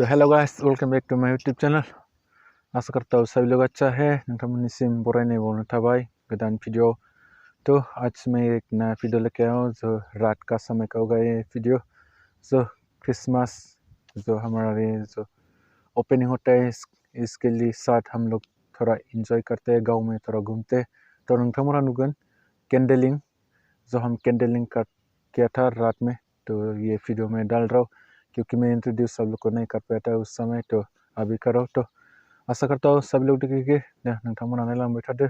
तो hello guys, welcome back to my YouTube channel. आशा करता हूँ सभी लोग अच्छा है। नोंथांमोननिसिम बरायनाय बावनाय थाबाय गोदान वीडियो। तो आज मैं एक नया वीडियो लेके आया हूँ जो रात का समय का होगा। ये वीडियो जो क्रिसमस जो हमारा ये जो ओपनिंग होता है इसके लिए साथ हम लोग थोड़ा इंजॉय करते हैं, गाँव में थोड़ा घूमते। तो नोंथांमोना नुगोन कैंडलिंग जो हम कैंडलिंग किया था रात में, तो ये वीडियो में डाल रहा हूँ क्योंकि मैं इंट्रोड्यूस सब लोग को नहीं कर पाया था उस समय, तो अभी कर रहा हूँ। तो आशा करता हूँ सब लोग देखेंगे। नोंथांमोना नायलांबाय थादो।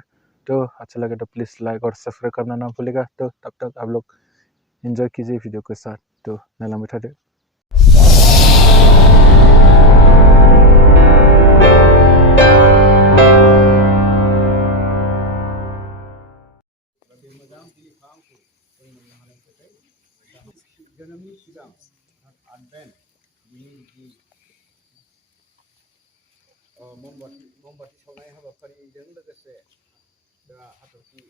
तो अच्छा लगे तो प्लीज़ लाइक और सब्सक्राइब करना ना भूलेगा। तो तब तक आप लोग एंजॉय कीजिए वीडियो के साथ। तो नायलांबाय थादो। जोनोमनि सिगां आडभेन्ट बिनि जि ममबाति सावनाय हाबाफारिजों लोगोसे दा हाथरखि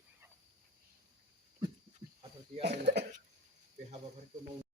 आलायनाय बे हाबाफारिखौ मावनो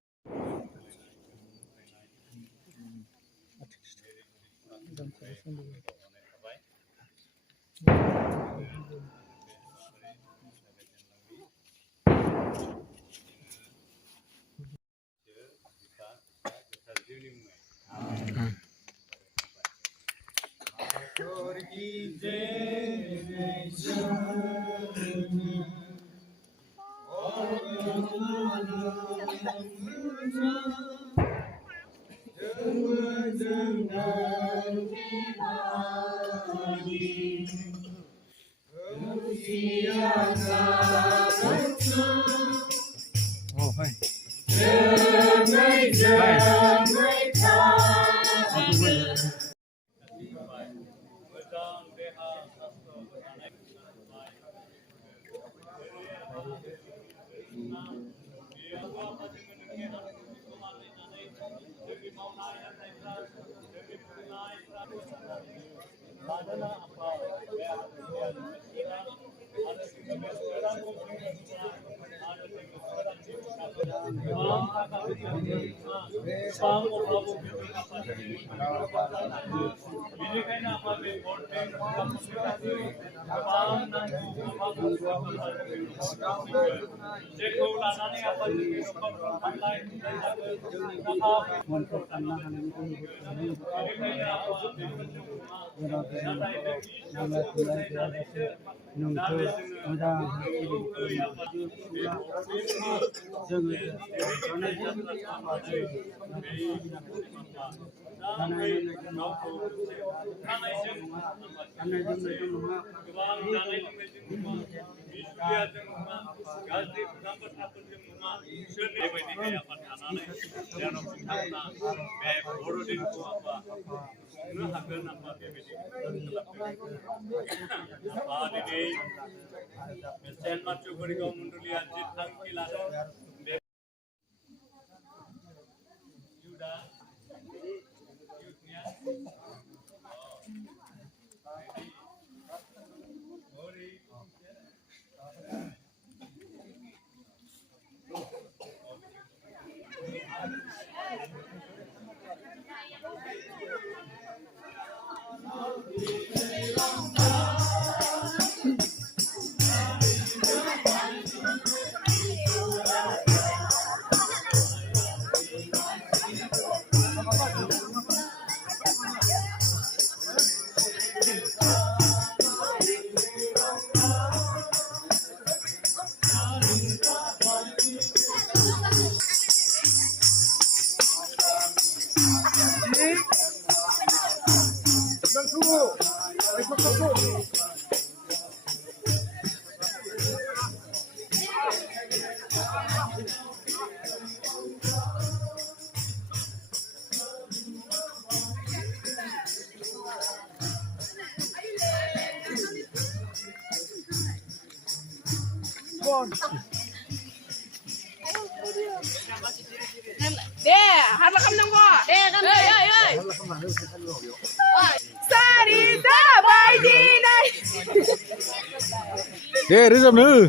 Deh, Rizam nih.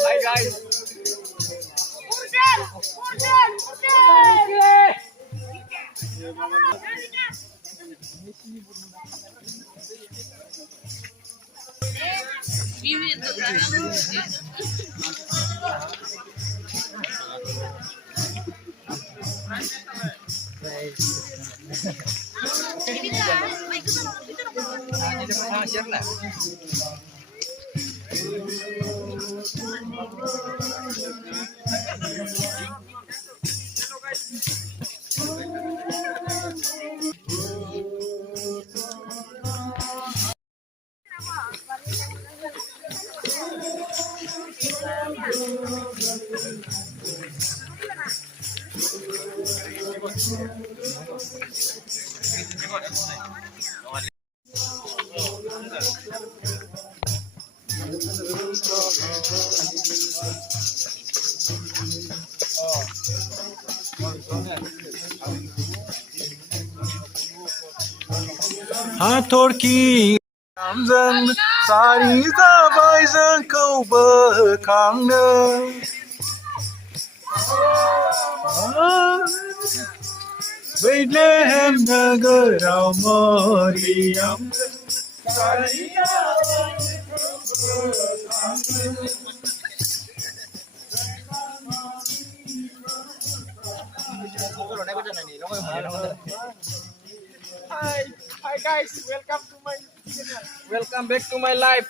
Hi guys. Hatorki जों सारि जाबाय जोंखौबो खांनो बैथलेहेम नोगोराव मरियाम सारि जाबाय जोंखौबो खांनो Hi guys, welcome to my channel. Welcome back to my life.